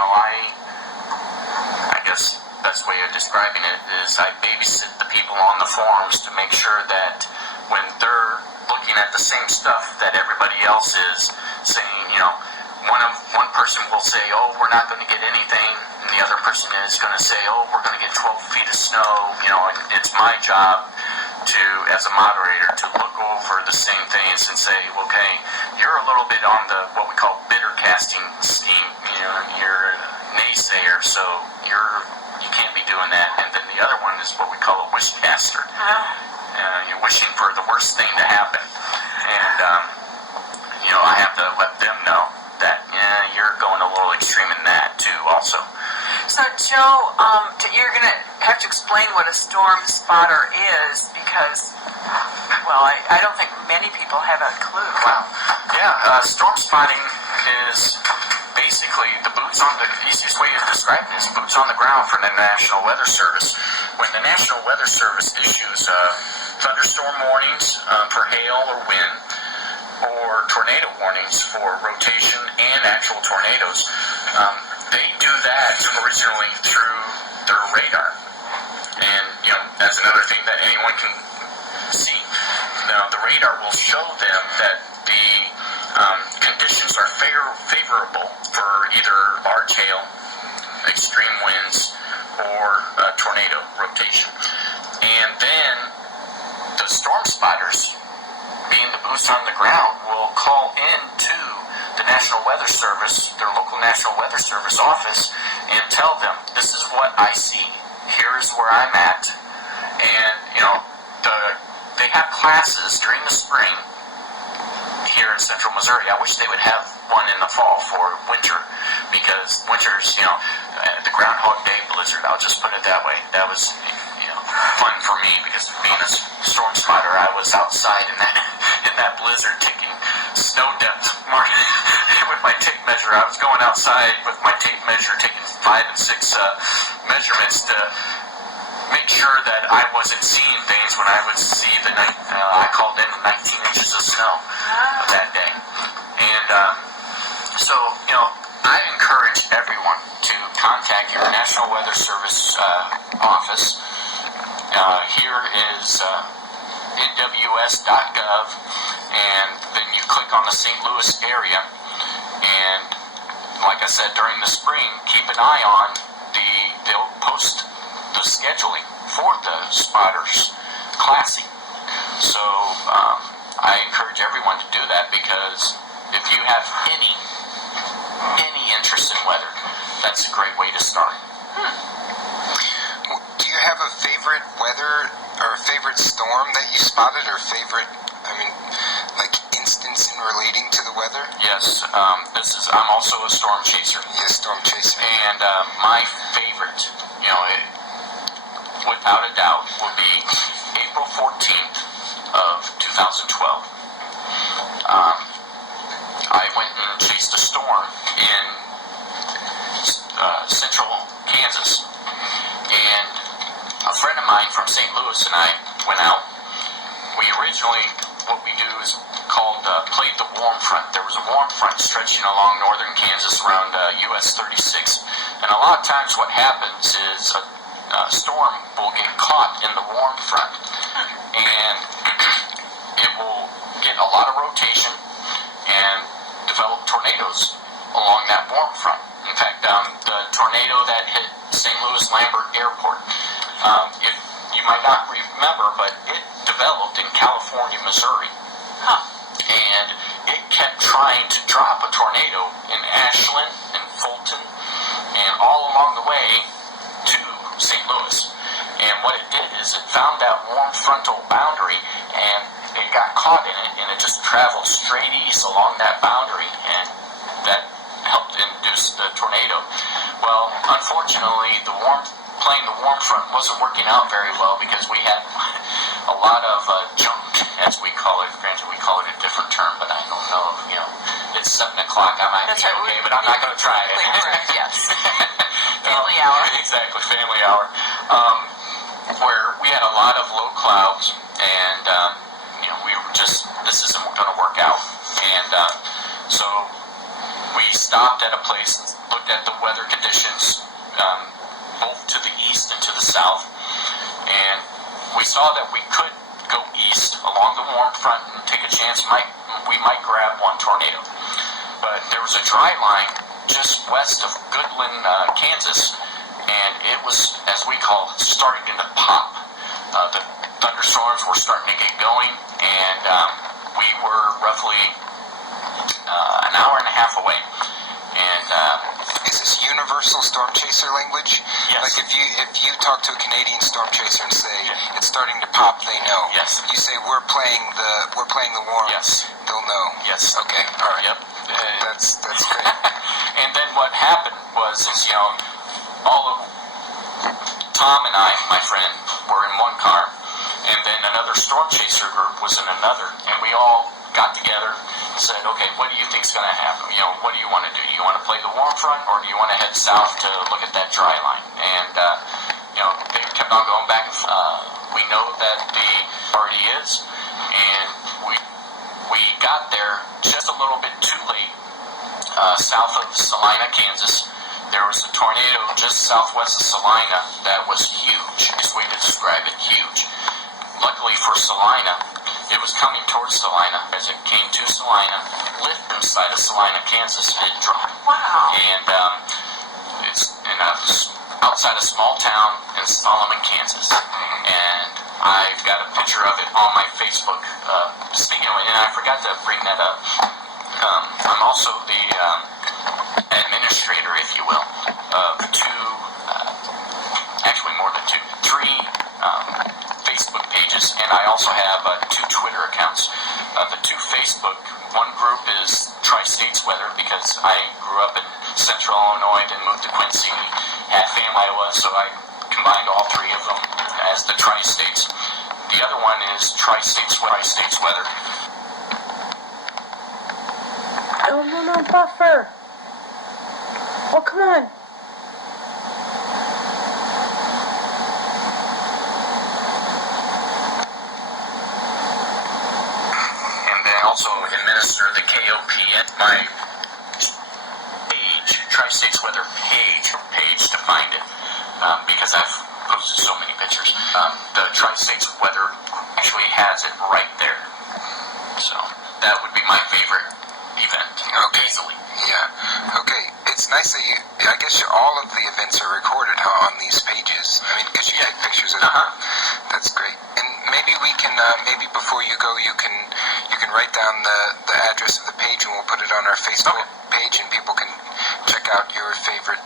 I guess best way of describing it is I babysit the people on the forums to make sure that when they're looking at the same stuff that everybody else is saying, one person will say, oh, we're not going to get anything, and the other person is going to say, oh, we're going to get 12 feet of snow, and it's my job to, as a moderator, to look over the same things and say, okay, you're a little bit on the, what we call bitter casting scheme, you're a naysayer, so you can't be doing that. And then the other one is what we call a wish caster. You're wishing for the worst thing to happen. And, I have to let them know that, you're going a little extreme in that, too, also. So, Joe, you're going to have to explain what a storm spotter is because, well, I don't think many people have a clue. Wow. Yeah, storm spotting is basically the easiest way to describe it is boots on the ground for the National Weather Service. When the National Weather Service issues thunderstorm warnings for hail or wind, or tornado warnings for rotation and actual tornadoes, they do that originally through their radar. And, that's another thing that anyone can see. Now, the radar will show them that the conditions are favorable for either large hail, extreme winds, or tornado rotation. And then the storm spotters, being the boots on the ground, will call in to the National Weather Service, their local National Weather Service office, and tell them, this is what I see. Here's where I'm at. And, they have classes during the spring here in central Missouri. I wish they would have one in the fall for winter, because winter's, the Groundhog Day blizzard, I'll just put it that way. That was, fun for me, because being a storm spotter, I was outside in that blizzard taking snow depth with my tape measure. I was going outside with my tape measure, taking 5 and 6 measurements to make sure that I wasn't seeing things when I would see the night. I called in 19 inches of snow that day. And so, I encourage everyone to contact your National Weather Service office. Here is nws.gov, and then you click on the St. Louis area, and like I said, during the spring, keep an eye on they'll post the scheduling for the spotters classing. So I encourage everyone to do that, because if you have any interest in weather, that's a great way to start. Do you have a favorite weather or a favorite storm that you spotted, or favorite, instance in relating to the weather? Yes, I'm also a storm chaser. Yes, storm chaser. And my favorite, without a doubt, would be April 14th of 2012. I went and chased a storm in central Kansas, and a friend of mine from St. Louis and I went out. We originally, what we do is called played the warm front. There was a warm front stretching along northern Kansas around US 36, and a lot of times what happens is a storm will get caught in the warm front, and it will get a lot of rotation and develop tornadoes along that warm front. In fact, the tornado that hit St. Louis Lambert Airport, if you might not remember, but it developed in California, Missouri. And it kept trying to drop a tornado in Ashland and Fulton and all along the way to St. Louis. And what it did is it found that warm frontal boundary, and it got caught in it, and it just traveled straight east along that boundary, and that helped induce the tornado. Well, unfortunately, playing the warm front wasn't working out very well, because we had a lot of junk, as we call it. Granted, we call it a different term, but I don't know. It's 7 o'clock. I might be okay, but I'm not going to try it. Yes. Family hour. Exactly, family hour. Where we had a lot of low clouds, and we were just, this isn't going to work out. And so we stopped at a place and looked at the weather conditions, both to the east and to the south, and we saw that we could go east along the warm front and take a chance. We might grab one tornado, but there was a dry line just west of Goodland, Kansas, and it was, as we call, starting to pop. The thunderstorms were starting to get going, and we were roughly an hour and a half away. And is this universal storm chaser language? Yes. Like if you talk to a Canadian storm chaser and say it's starting to pop, they know. Yes. You say we're playing the warm. Yes. They'll know. Yes. Okay. All right. Yep. That's great. And then what happened was, all of Tom and I, my friend, were in one car, and then another storm chaser group was in another, and we all got together and said, okay, what do you think's going to happen? What do you want to do? You want to play the warm front, or do you want to head south to look at that dry line? And they kept on going back and forth. We know that the party is, and we got there just a little bit too late, south of Salina, Kansas. There was a tornado just southwest of Salina that was huge. This way to describe it, huge. Luckily for Salina, it was coming towards Salina. As it came to Salina, lit inside of Salina, Kansas, it dropped. Wow. And it's outside a small town in Solomon, Kansas. And I've got a picture of it on my Facebook. And I forgot to bring that up. I'm also the administrator, if you will, of actually more than three Facebook pages, and I also have 2 Twitter accounts. The 2 Facebook, one group is Tri-States Weather, because I grew up in central Illinois, then moved to Quincy, had family Iowa, so I combined all 3 of them as the Tri-States. The other one is Tri-States Weather. No, buffer. Oh, come on. And then also administer the KOPN, my page, Tri-States Weather page to find it, because I've posted so many pictures. The Tri-States Weather actually has it right there. So that would be my favorite event. Okay. Easily. Yeah. Okay. It's nice that I guess all of the events are recorded on these pages. I mean, because you take pictures of them. That's great. And maybe we can, maybe before you go, you can write down the address of the page, and we'll put it on our Facebook page, and people can check out your favorite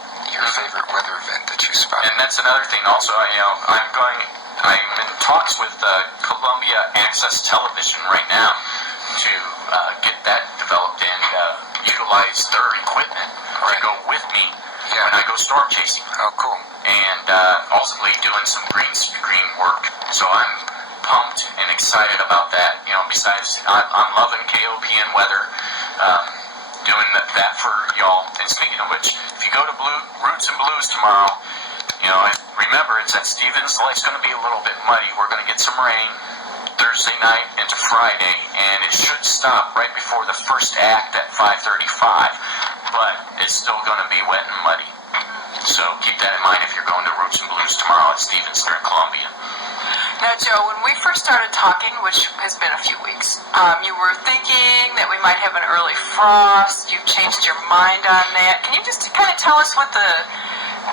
weather event that you spotted. And that's another thing. Also, I'm in talks with Columbia Access Television right now to get that developed and utilize their equipment to go with me when I go storm chasing. Oh, cool. And also doing some green screen work. So I'm pumped and excited about that. Besides, I'm loving KOPN weather, doing that for y'all. And speaking of which, if you go to Roots and Blues tomorrow, remember it's at Stevens Lake. It's going to be a little bit muddy. We're going to get some rain Thursday night into Friday, and it should stop right before the first act at 5:35, but it's still going to be wet and muddy. So keep that in mind if you're going to Roots and Blues tomorrow at Stevens there in Columbia. Now, Joe, when we first started talking, which has been a few weeks, you were thinking that we might have an early frost. You've changed your mind on that. Can you just kind of tell us what the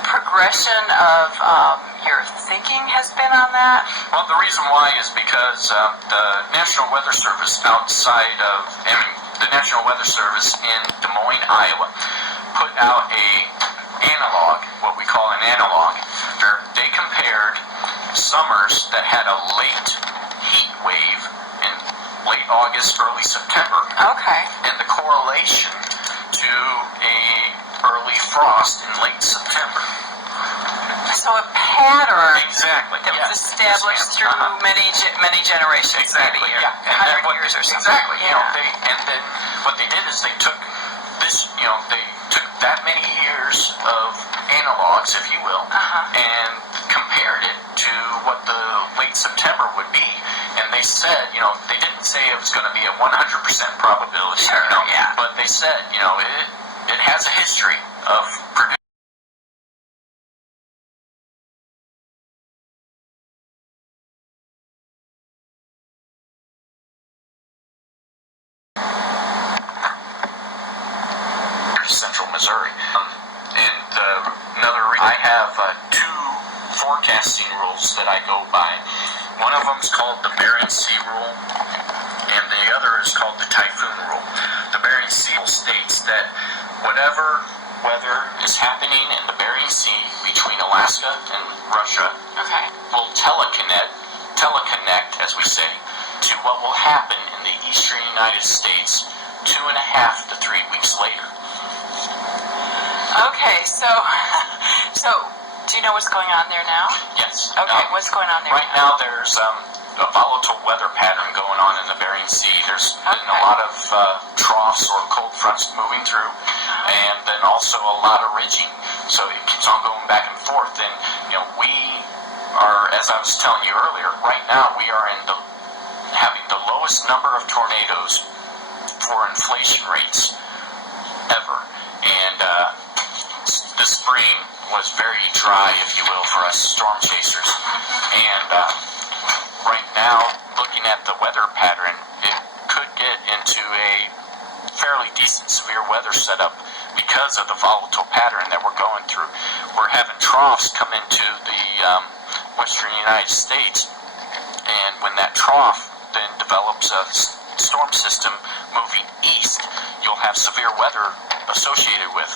progression of your thinking has been on that? Well, the reason why is because the National Weather Service the National Weather Service in Des Moines, Iowa, put out what we call an analog. They compared summers that had a late heat wave in late August, early September, Okay. and the correlation to a early frost in late September. So a pattern Exactly. that was established Yes, through ma'am. many generations. Exactly. Maybe, Yeah. And 100 then years or something. Exactly. Yeah. And then what they did is they took they took that many years of analogs, if you will, and compared it to what the late September would be. And they said, they didn't say it was going to be a 100% probability, Sure, yeah. but they said, it has a history of Missouri. I have two forecasting rules that I go by. One of them is called the Bering Sea Rule, and the other is called the Typhoon Rule. The Bering Sea Rule states that whatever weather is happening in the Bering Sea between Alaska and Russia will teleconnect, as we say, to what will happen in the eastern United States 2.5 to 3 weeks later. Okay, so do you know what's going on there now? Yes. Okay, what's going on there? Right now there's a volatile weather pattern going on in the Bering Sea. There's been a lot of troughs or cold fronts moving through, and then also a lot of ridging. So it keeps on going back and forth. And we are, as I was telling you earlier, right now we are having the lowest number of tornadoes for inflation rates ever. And the spring was very dry, if you will, for us storm chasers. And right now, looking at the weather pattern, it could get into a fairly decent severe weather setup because of the volatile pattern that we're going through. We're having troughs come into the western United States, and when that trough then develops a storm system moving east, you'll have severe weather associated with.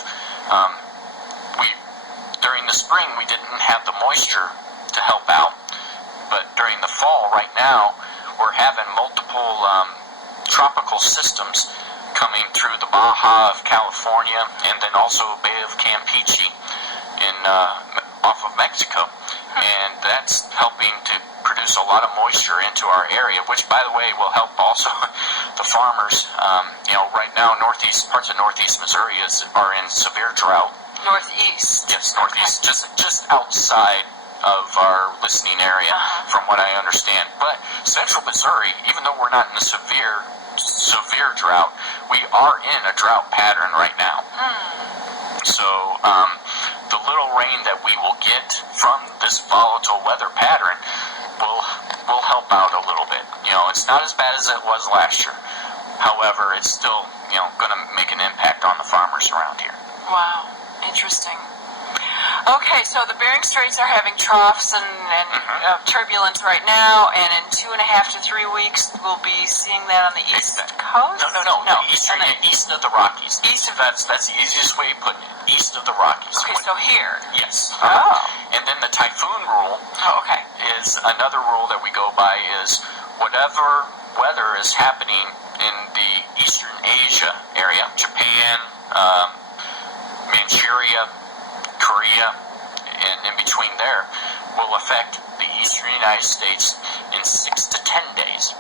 During the spring, we didn't have the moisture to help out, but during the fall, right now, we're having multiple tropical systems coming through the Baja of California, and then also Bay of Campeche off of Mexico, and that's helping to produce a lot of moisture into our area, which, by the way, will help also the farmers. Right now, parts of northeast Missouri are in severe drought. Northeast. Yes, northeast, just outside of our listening area, from what I understand. But central Missouri, even though we're not in a severe drought, we are in a drought pattern right now. So the little rain that we will get from this volatile weather pattern will help out a little bit. It's not as bad as it was last year. However, it's still going to make an impact on the farmers around here. Wow. Interesting. Okay, so the Bering Straits are having troughs and turbulence right now, and in 2.5 to 3 weeks, we'll be seeing that on the east coast? No. East of the Rockies. That's the easiest way of putting it. East of the Rockies. Okay, so here. Yes. Oh. And then the typhoon rule is another rule that we go by is whatever weather is happening in the Eastern Asia area, Japan, Manchuria, Korea, and in between there, will affect the eastern United States in 6 to 10 days.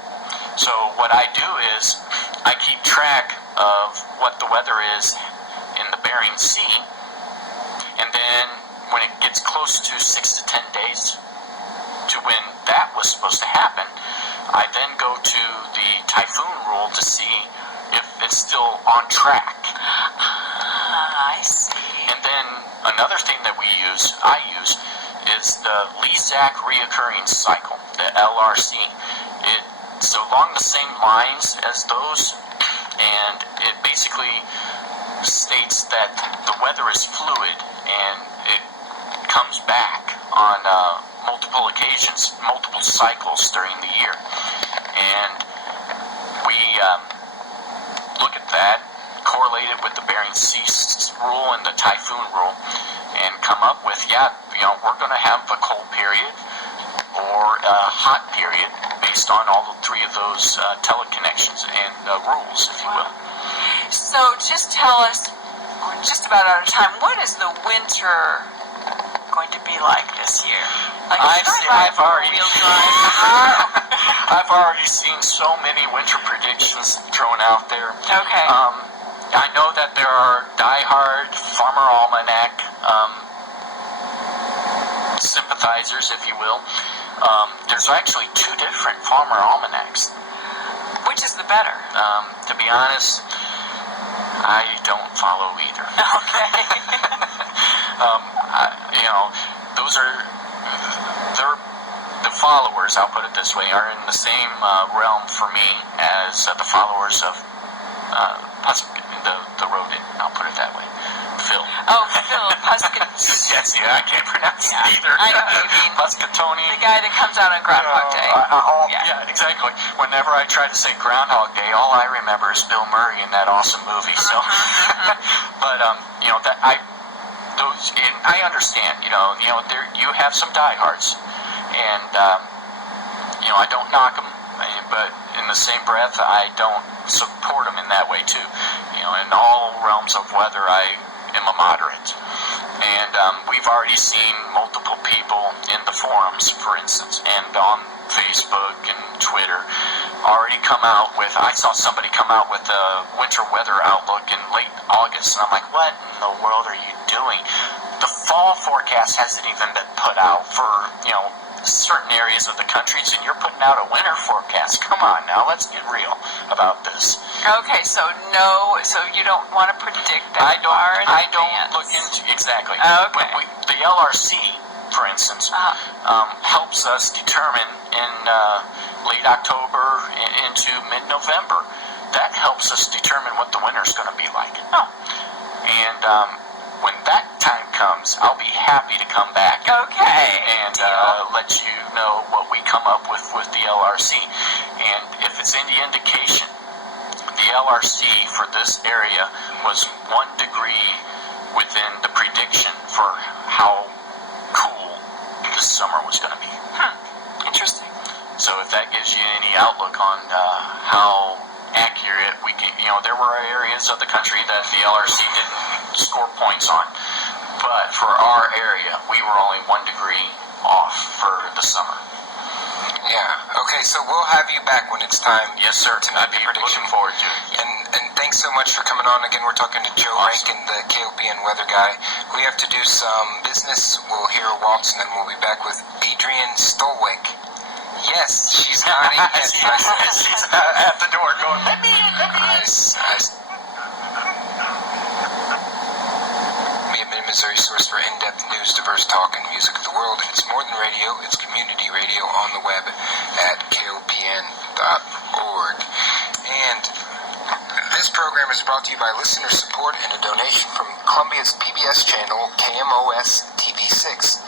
So what I do is I keep track of what the weather is in the Bering Sea, and then when it gets close to 6 to 10 days to when that was supposed to happen, I then go to the typhoon rule to see if it's still on track. I see. And then another thing that I use, is the Lezak reoccurring cycle, the LRC. It's along the same lines as those, and it basically states that the weather is fluid and it comes back on multiple occasions, multiple cycles during the year. And we look at that, correlate it with the Bering Sea rule and the typhoon rule, and come up with, we're going to have a cold period or a hot period based on all three of those teleconnections and rules, if you will. So just tell us, we're just about out of time, what is the winter going to be like this year? Like I've already seen so many winter predictions thrown out there. Okay. I know that there are diehard Farmer Almanac sympathizers, if you will. There's actually two different Farmer Almanacs. Which is the better? To be honest, I don't follow either. Okay. The followers, I'll put it this way, are in the same realm for me as the followers of the rodent, I'll put it that way. Phil. Oh, Phil Puskin. Yes, yeah, I can't pronounce it either. I know who you mean. Puscatoni. The guy that comes out on Groundhog Day. Yeah, exactly. Whenever I try to say Groundhog Day, all I remember is Bill Murray in that awesome movie. So, but you know that I understand. There you have some diehards, and I don't knock them, but in the same breath, I don't support them in that way too. In all realms of weather, I am a moderate. And we've already seen multiple people in the forums, for instance, and on Facebook and Twitter already come out with, I saw somebody come out with a winter weather outlook in late August, and I'm like, what in the world are you doing? The fall forecast hasn't even been put out for, certain areas of the countries, and you're putting out a winter forecast. Come on now, let's get real about this. Okay, so you don't want to predict that far in I don't advance. look into, exactly. Okay. The LRC, for instance, helps us determine in late October into mid-November. That helps us determine what the winter's going to be like. Oh. And when that time comes, I'll be happy to come back. Okay. And let you know what we come up with the LRC. And if it's any indication, the LRC for this area was 1 degree within the prediction for how cool this summer was going to be. Interesting. So if that gives you any outlook on how accurate we can, there were areas of the country that the LRC didn't score points on. But for our area, we were only 1 degree off for the summer. Yeah. Okay, so we'll have you back when it's time. Yes, sir. To make the prediction. Looking forward to it. And thanks so much for coming on. Again, we're talking to Joe Renken, the KOPN weather guy. We have to do some business. We'll hear a waltz, and then we'll be back with Adrienne Stolwick. Yes, she's nodding. Yes, she's at the door going, let me in. Missouri source for in-depth news, diverse talk, and music of the world. It's more than radio, it's community radio on the web at KOPN.org. And this program is brought to you by listener support and a donation from Columbia's PBS channel, KMOS TV6.